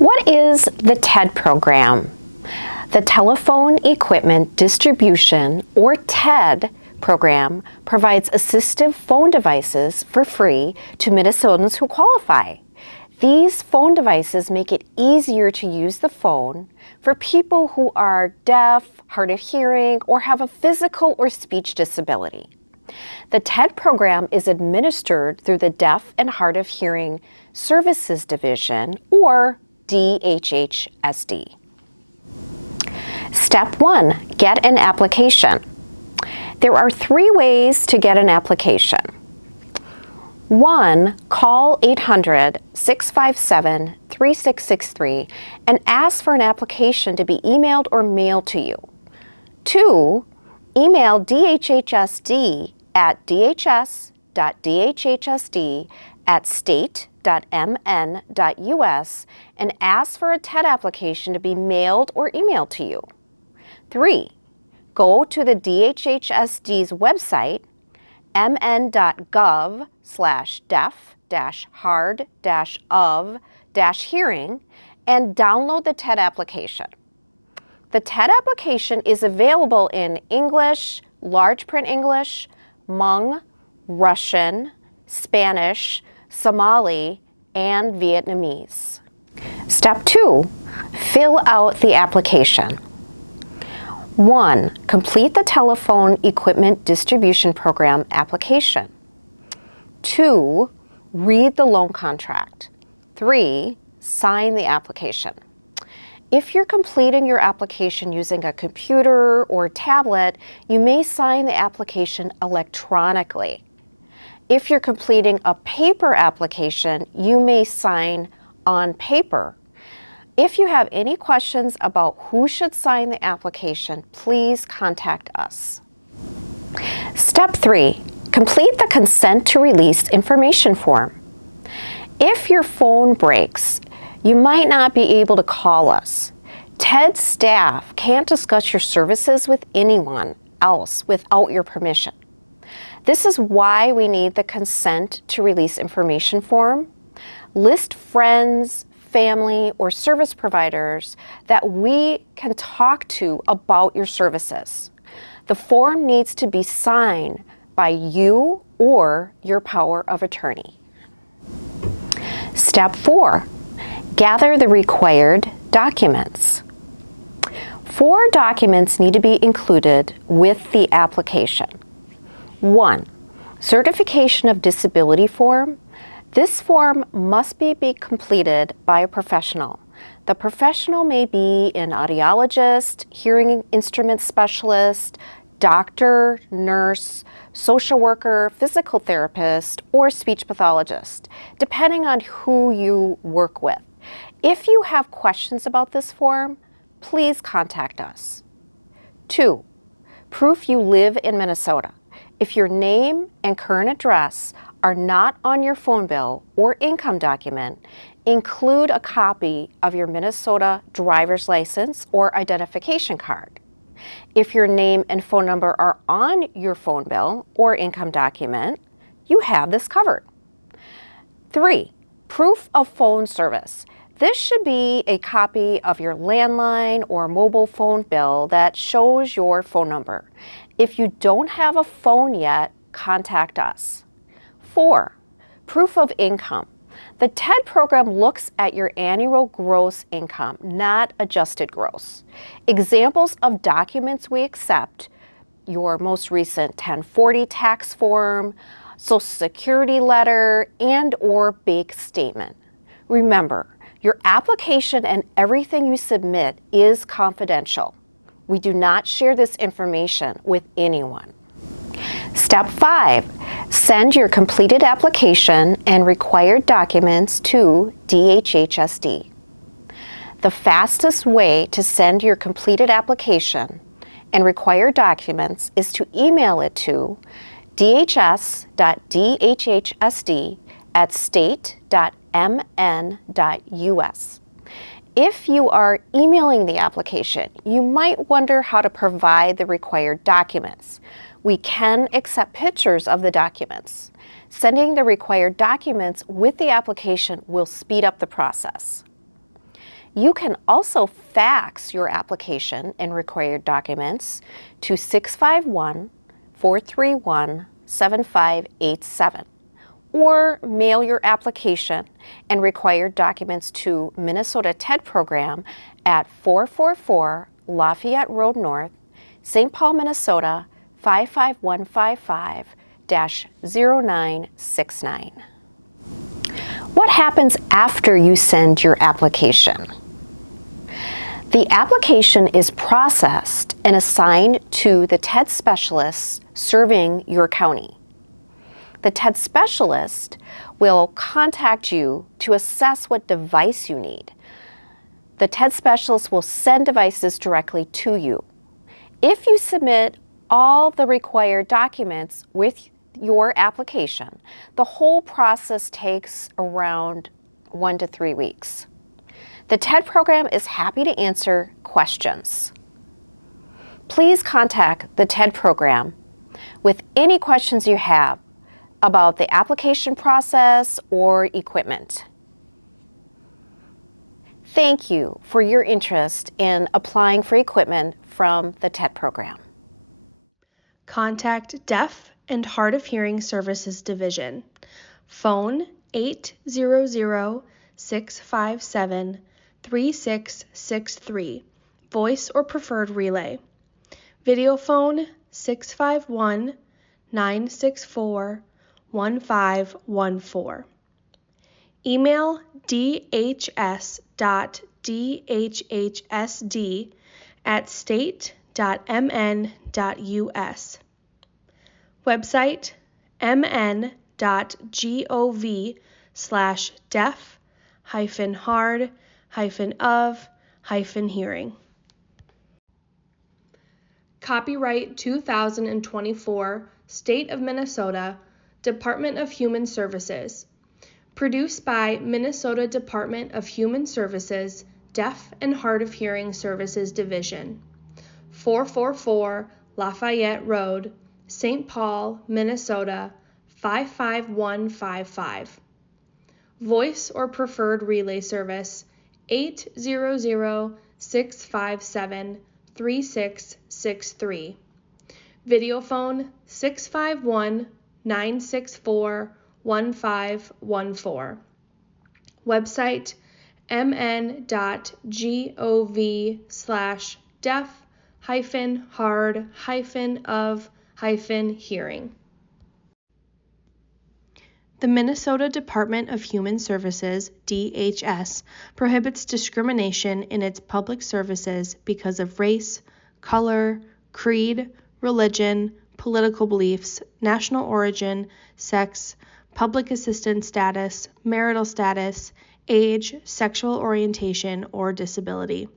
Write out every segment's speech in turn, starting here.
What is the TED program? The Telephone Equipment Distribution, or TED, program provides assistive phone devices for free to Minnesotans who qualify. These phone devices make it easier to use the phone for people who are deaf, hard of hearing, or have a physical or speech disability. The TED program is administered through the Deaf and Hard of Hearing Services Division, or DHHSD. Step 1, get an application. There are 3 ways to get an application. 1, call 800-657-3663 and ask for an application to be emailed or mailed to you. 2, email DHHSD at dhs.dhhsd@state.mn.us and ask for a TED application to be mailed or emailed to you. 3, go to the DHHSD's website, mn.gov/deaf-hard-of-hearing, and download the TED application. The TED application is available in English, large print English, Hmong, Russian, Spanish, Somali, and Vietnamese. Step 2, fill out the application. 1, complete the Telephone Equipment Distribution Program application. 2, read the loan contract. 3, sign the application. If you're completing your application using a computer or tablet, you may sign the application electronically. If you're completing a paper application, you may sign on paper. If you have any questions about who should sign the application, please contact us. Step 3, complete the consent to release information form. If your phone breaks, you might not be able to call us. TED staff can't discuss your services with anyone else without your permission. This is why we need the consent to release information form. List friends, family, or service providers that we can talk to about your services. The form needs to be signed by you or your power of attorney. Step 4, gather the required documents. 4 documents need to be included with the application. 1, certification of disability form. This form must be completed by a professional. The professional may be an audiologist, hearing instrument specialist, doctor, nurse, social worker, physical therapist, or speech pathologist, depending on who you work with. If you have questions about this form, please contact us. 2, proof you live in Minnesota. If your name and current address are not on your phone bill or income document, include a copy of your Minnesota driver's license or identification card. If your name and phone number are on your phone bill or income document, you have this covered. 3, proof of phone service. This should be a copy of your landline or mobile phone bill that shows your phone number. If you don't have a phone yet, contact us. 4, proof of income. The TED program looks at your annual gross income, not adjusted gross. Examples of documents we accept: your most recent 1040 tax form, Social Security letter, and/or bank statement. Remember, your application and everything you submit is confidential. We do not share this information with anyone. Step 5, send your completed application and required documents to DHHSD. The fastest way to send your completed application and required documents is to email it to dhs.dhhsd@state.mn.us. If you are emailing the application, you might wonder how to provide the required documents. We can accept pictures of the documents. Sending the required documents with the application will speed up the process. You can also fax your application and required documents to 651-431-7587 or mail your application and required documents to Minnesota TED Program at 444 Lafayette Road North, St. Paul, Minnesota 55155-0969. What happens after you send your application? The application is processed and assigned to the TED specialists serving your county. The TED specialist will contact you to assess what device you need. The TED specialist will send devices directly to you. If you submit all the required documents with your application, the whole process takes around 1 to 3 weeks. The TED program is happy to answer questions. Please contact the TED program with any questions you have about the application process or equipment. Thank you for your interest in applying for equipment from the TED program. Contact Deaf and Hard of Hearing Services Division. Phone 800-657-3663. Voice or preferred relay. Video phone 651-964-1514. Email dhs.dhhsd@state.mn.us. Website mn.gov/deaf-hard-of-hearing. Copyright 2024, State of Minnesota, Department of Human Services. Produced by Minnesota Department of Human Services, Deaf and Hard of Hearing Services Division. 444 Lafayette Road, St. Paul, Minnesota 55155. Voice or preferred relay service 800-657-3663. Video phone 651-964-1514. Website mn.gov/deaf-hard-of-hearing. The Minnesota Department of Human Services, DHS, prohibits discrimination in its public services because of race, color, creed, religion, political beliefs, national origin, sex, public assistance status, marital status, age, sexual orientation, or disability.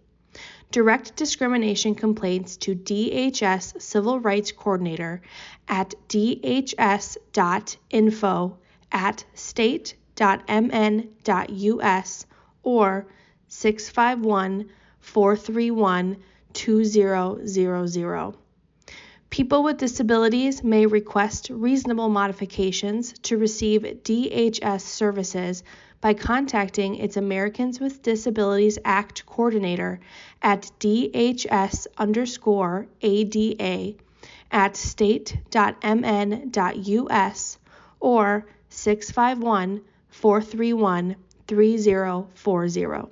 Direct discrimination complaints to DHS Civil Rights Coordinator at dhs.info@state.mn.us or 651-431-2000. People with disabilities may request reasonable modifications to receive DHS services by contacting its Americans with Disabilities Act coordinator at DHS_ADA at state.mn.us or 651-431-3040.